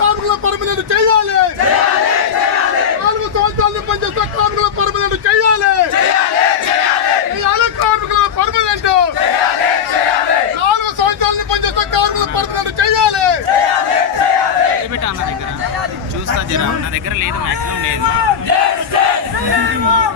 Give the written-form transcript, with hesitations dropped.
కార్మికుల పర్మనెంట్ చేయాలి. 4 సంవత్సరాలు పనిచేస్తే కార్మికుల పర్మనెంట్ చేయాలి. కార్మికుల పర్మనెంట్ 4 సంవత్సరాలు పనిచేస్తే కార్మికుల పర్మనెంట్ చేయాలి. చూస్తా జరా నా దగ్గర లేదు, మాక్సిమం లేదు.